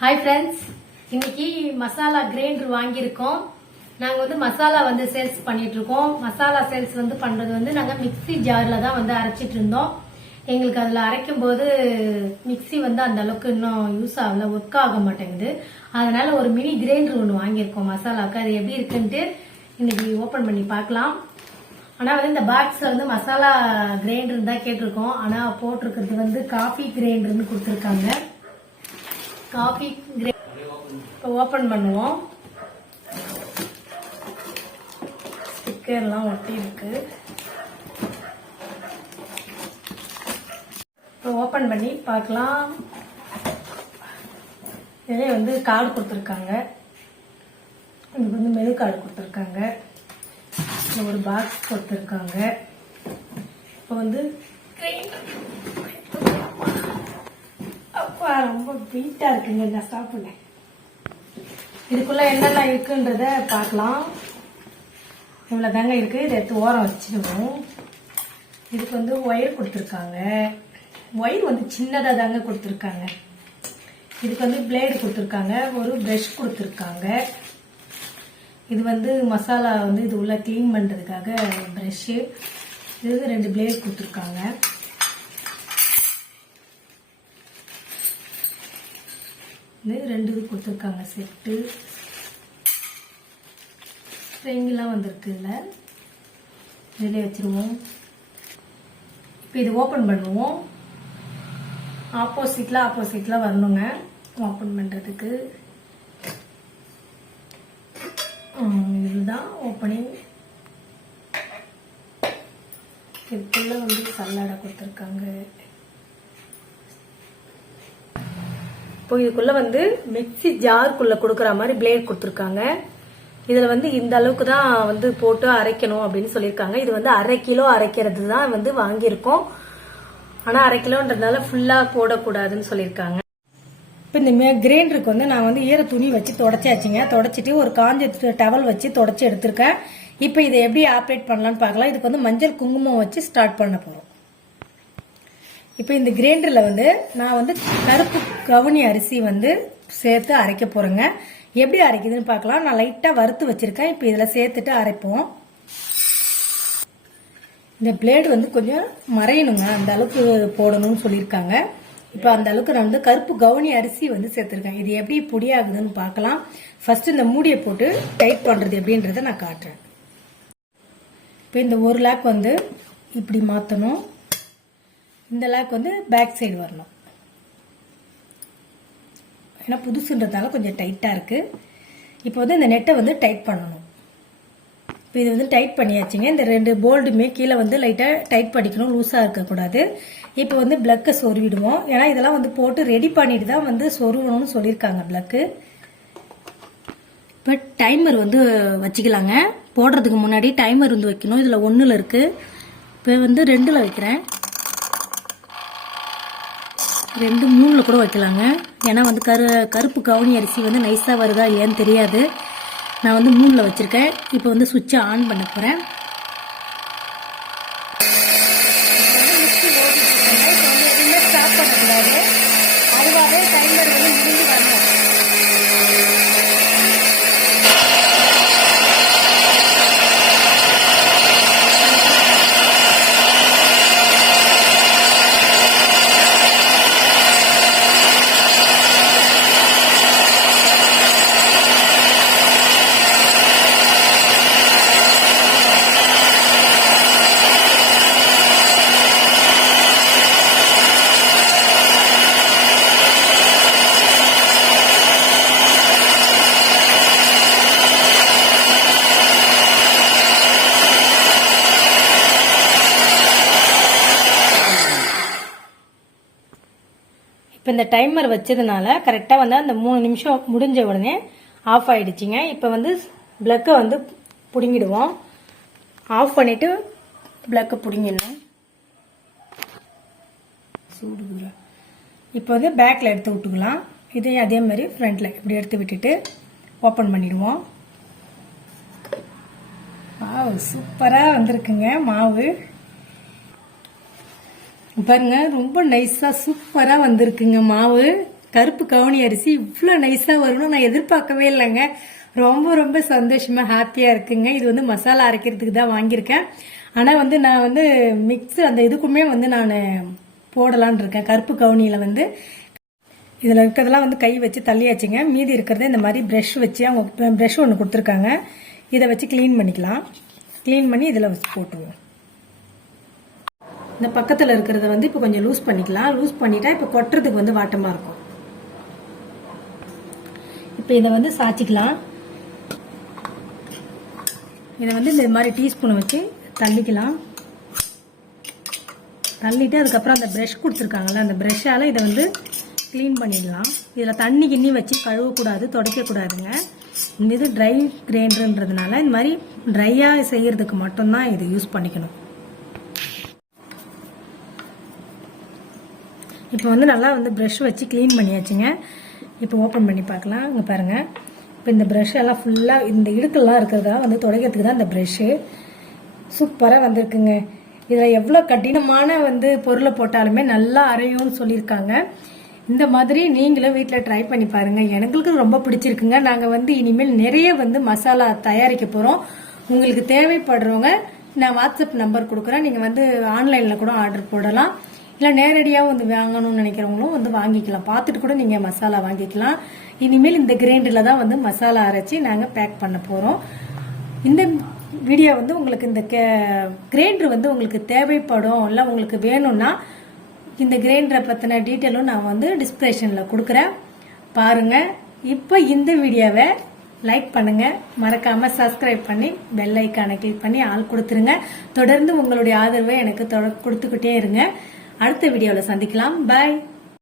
Hi friends, இன்னைக்கு masala grinder வாங்கியிருக்கோம். நாங்கள் வந்து மசாலா வந்து சேல்ஸ் பண்ணிட்டு இருக்கோம். மசாலா சேல்ஸ் வந்து பண்றது வந்து நாங்கள் மிக்சி ஜார்ல தான் வந்து அரைச்சிட்டு இருந்தோம். எங்களுக்கு அதில் அரைக்கும் போது மிக்சி வந்து அந்த அளவுக்கு இன்னும் யூஸ் ஆகல, ஒர்க் ஆக மாட்டேங்குது. அதனால ஒரு மினி கிரைண்டர் ஒன்று வாங்கியிருக்கோம் மசாலாவுக்கு. அது எப்படி இருக்குன்ட்டு இன்னைக்கு ஓப்பன் பண்ணி பார்க்கலாம். ஆனால் வந்து இந்த பாக்ஸில் வந்து மசாலா கிரைண்டர் தான் கேட்டிருக்கோம். ஆனால் போட்டிருக்கிறது வந்து காஃபி கிரைண்டர்னு கொடுத்துருக்காங்க. காஃபி இப்போ ஓப்பன் பண்ணுவோம். ஸ்டிக்கர்லாம் ஒட்டி இருக்கு. இப்போ ஓப்பன் பண்ணி பார்க்கலாம். இதே வந்து கார்டு கொடுத்துருக்காங்க. இதுக்கு வந்து மெனு கார்டு கொடுத்துருக்காங்க. ஒரு பாக்ஸ் கொடுத்துருக்காங்க. இப்போ வந்து அப்பா ரொம்ப பீட்டா இருக்குங்க. நான் சாப்பிடுறேன். இதுக்குள்ள என்னெல்லாம் இருக்குன்றத பார்க்கலாம். இவ்வளவு தாங்க இருக்கு. இதை எடுத்து ஓரம் வச்சிடுவோம். இதுக்கு வந்து ஒயர் கொடுத்துருக்காங்க. ஒயர் வந்து சின்னதா தாங்க கொடுத்துருக்காங்க. இதுக்கு வந்து பிளேடு கொடுத்துருக்காங்க. ஒரு பிரஷ் கொடுத்துருக்காங்க. இது வந்து மசாலா வந்து இது உள்ள கிளீன் பண்றதுக்காக பிரஷ். இது 2 பிளேடு கொடுத்துருக்காங்க. இது 2 இது கொடுத்துருக்காங்க செட்டு. ஸ்ப்ரிங்லாம் வந்திருக்கு. இதில் வச்சிருவோம். இப்போ இது ஓப்பன் பண்ணுவோம். ஆப்போசிட்ல வரணுங்க ஓப்பன் பண்றதுக்கு. இதுதான் ஓப்பனிங். இதுக்குள்ள வந்து சல்லாடை கொடுத்துருக்காங்க. இப்போ இதுக்குள்ள வந்து மிக்சி ஜாருக்குள்ள கொடுக்குற மாதிரி பிளேட் கொடுத்துருக்காங்க. இதுல வந்து இந்த அளவுக்கு தான் வந்து போட்டு அரைக்கணும் அப்படின்னு சொல்லியிருக்காங்க. இது வந்து 1/2 கிலோ அரைக்கிறது தான் வந்து வாங்கியிருக்கோம். ஆனா 1/2 கிலோன்றதுனால ஃபுல்லா போடக்கூடாதுன்னு சொல்லியிருக்காங்க. இப்போ இந்த கிரைண்டருக்கு வந்து நான் வந்து ஈர துணி வச்சு தொடச்சாச்சுங்க. தொடச்சிட்டு ஒரு காஞ்ச டவல் வச்சு தொடச்சி எடுத்திருக்கேன். இப்போ இதை எப்படி ஆப்ரேட் பண்ணலாம்னு பார்க்கலாம். இதுக்கு வந்து மஞ்சள் குங்குமம் வச்சு ஸ்டார்ட் பண்ண போறோம். இப்போ இந்த கிரைண்டர்ல வந்து நான் வந்து கருப்பு கவுனி அரிசி வந்து சேர்த்து அரைக்க போறேங்க. எப்படி அரைக்குதுன்னு பார்க்கலாம். நான் லைட்டா வறுத்து வச்சிருக்கேன். இப்போ இதுல சேர்த்துட்டு அரைப்போம். இந்த பிளேடு வந்து கொஞ்சம் மறையணுங்க, அந்த அளவுக்கு போடணும்னு சொல்லியிருக்காங்க. இப்போ அந்த அளவுக்கு நான் வந்து கருப்பு கவுனி அரிசி வந்து சேர்த்திருக்கேன். இது எப்படி பொடி ஆகுதுன்னு பார்க்கலாம். ஃபர்ஸ்ட் இந்த மூடியை போட்டு டைட் பண்றது எப்படின்றத நான் காட்டுறேன். இப்போ இந்த 1 லாக் வந்து இப்படி மாத்தணும். இந்த லாக் வந்து பேக் சைடு வரணும். ஏன்னா புதுசுன்றதால கொஞ்சம் டைட்டா இருக்கு. இப்போ வந்து இந்த நெட்டை வந்து டைட் பண்ணணும். இப்போ இது வந்து டைட் பண்ணியாச்சுங்க. இந்த 2 போல்டுமே கீழே வந்து லைட்டா டைட் பண்ணிக்கணும், லூஸா இருக்கக்கூடாது. இப்போ வந்து பிளக்கை சொருவிடுவோம். ஏன்னா இதெல்லாம் வந்து போட்டு ரெடி பண்ணிட்டு தான் வந்து சொருவணும்னு சொல்லியிருக்காங்க பிளக்கு. இப்போ டைமர் வந்து வச்சுக்கலாங்க. போடுறதுக்கு முன்னாடி டைமர் வந்து வைக்கணும். இதுல 1ல இருக்கு. இப்போ வந்து 2ல வைக்கிறேன். 2, 3ல கூட வைக்கலாங்க. ஏன்னா வந்து கருப்பு கவுனி அரிசி வந்து நைஸா வருதா இல்லையான்னு தெரியாது. நான் வந்து 3ல வச்சிருக்கேன். இப்போ வந்து சுவிட்சை ஆன் பண்ண போறேன். ஸ்டாப் பண்ணக்கூடாது. அதுவாகவே டைமர் வந்து முடிஞ்சு வரணும். இப்போ இந்த டைமர் வச்சதுனால கரெக்டாக வந்து அந்த 3 நிமிஷம் முடிஞ்ச உடனே ஆஃப் ஆயிடுச்சுங்க. இப்போ வந்து பிளக்கை வந்து பிடுங்கிடுவோம். ஆஃப் பண்ணிட்டு பிளக்கை பிடுங்கிடணும். சூடு. இப்போ வந்து பேக்கில் எடுத்து விட்டுக்கலாம். இதையும் அதே மாதிரி ஃப்ரண்ட்ல இப்படி எடுத்து விட்டுட்டு ஓப்பன் பண்ணிடுவோம். சூப்பராக வந்திருக்குங்க மாவு. பாருங்க ரொம்ப நைஸா சூப்பரா வந்திருக்குங்க மாவு. கருப்பு கவுனி அரிசி இவ்வளோ நைஸாக வரும்னு நான் எதிர்பார்க்கவே இல்லைங்க. ரொம்ப ரொம்ப சந்தோஷமா ஹாப்பியாக இருக்குங்க. இது வந்து மசாலா அரைக்கிறதுக்கு தான் வாங்கியிருக்கேன். ஆனால் வந்து நான் வந்து மிக்ஸ் அந்த இதுக்குமே வந்து நான் போடலான் இருக்கேன். கருப்பு கவுனியில் வந்து இதில் இருக்கிறதெல்லாம் வந்து கை வச்சு தள்ளியாச்சுங்க. மீதி இருக்கிறத இந்த மாதிரி ப்ரஷ் வச்சு அவங்க ப்ரஷ் ஒன்று கொடுத்துருக்காங்க. இதை வச்சு க்ளீன் பண்ணிக்கலாம். க்ளீன் பண்ணி இதில் வச்சு போட்டுருவோம். இந்த பக்கத்தில் இருக்கிறத வந்து இப்போ கொஞ்சம் லூஸ் பண்ணிக்கலாம். லூஸ் பண்ணிட்டா இப்போ கொட்டுறதுக்கு வந்து வாட்டமாக இருக்கும். இப்போ இதை வந்து சாய்ச்சிக்கலாம். இதை வந்து இந்த மாதிரி டீஸ்பூனை வச்சு தள்ளிக்கலாம். தள்ளிட்டு அதுக்கப்புறம் அந்த ப்ரஷ் கொடுத்துருக்காங்கல்ல, அந்த ப்ரஷ்ஷால் இதை வந்து க்ளீன் பண்ணிடலாம். இதில் தண்ணி கிண்ணி வச்சு கழுவக்கூடாது, துடைக்கக்கூடாதுங்க. இந்த இது ட்ரை கிரைண்டர்ன்றதுனால இந்த மாதிரி ட்ரையாக செய்கிறதுக்கு மட்டும்தான் இது யூஸ் பண்ணிக்கணும். இப்போ வந்து நல்லா வந்து ப்ரஷ் வச்சு க்ளீன் பண்ணியாச்சுங்க. இப்போ ஓப்பன் பண்ணி பார்க்கலாம். இங்கே பாருங்கள். இப்போ இந்த ப்ரஷ் எல்லாம் ஃபுல்லாக இந்த இடுக்கெல்லாம் இருக்கிறதா வந்து துடைக்கிறதுக்கு தான் இந்த ப்ரஷ்ஷு. சூப்பராக வந்திருக்குங்க. இதில் எவ்வளோ கடினமான வந்து பொருளை போட்டாலுமே நல்லா அரையும்னு சொல்லியிருக்காங்க. இந்த மாதிரி நீங்களும் வீட்டில் ட்ரை பண்ணி பாருங்கள். எங்களுக்கு ரொம்ப பிடிச்சிருக்குங்க. நாங்கள் வந்து இனிமேல் நிறைய வந்து மசாலா தயாரிக்க போகிறோம். உங்களுக்கு தேவைப்படுறவங்க நான் வாட்ஸ்அப் நம்பர் கொடுக்குறேன். நீங்கள் வந்து ஆன்லைனில் கூட ஆர்டர் போடலாம். இல்லை நேரடியாக வந்து வாங்கணும்னு நினைக்கிறவங்களும் வந்து வாங்கிக்கலாம். பார்த்துட்டு கூட நீங்கள் மசாலா வாங்கிக்கலாம். இனிமேல் இந்த கிரைண்டரில் தான் வந்து மசாலா அரைச்சி நாங்கள் பேக் பண்ண போகிறோம். இந்த வீடியோ வந்து உங்களுக்கு இந்த கிரைண்டர் வந்து உங்களுக்கு தேவைப்படும் இல்லை உங்களுக்கு வேணும்னா இந்த கிரைண்டரை பற்றின டீட்டெயிலும் நான் வந்து டிஸ்கிரிப்ஷனில் கொடுக்குறேன், பாருங்கள். இப்போ இந்த வீடியோவை லைக் பண்ணுங்க, மறக்காம சப்ஸ்கிரைப் பண்ணி பெல் ஐக்கானை கிளிக் பண்ணி ஆள் கொடுத்துருங்க. தொடர்ந்து உங்களுடைய ஆதரவை எனக்கு கொடுத்துக்கிட்டே இருங்க. அடுத்த வீடியோவில் சந்திக்கலாம். பாய்.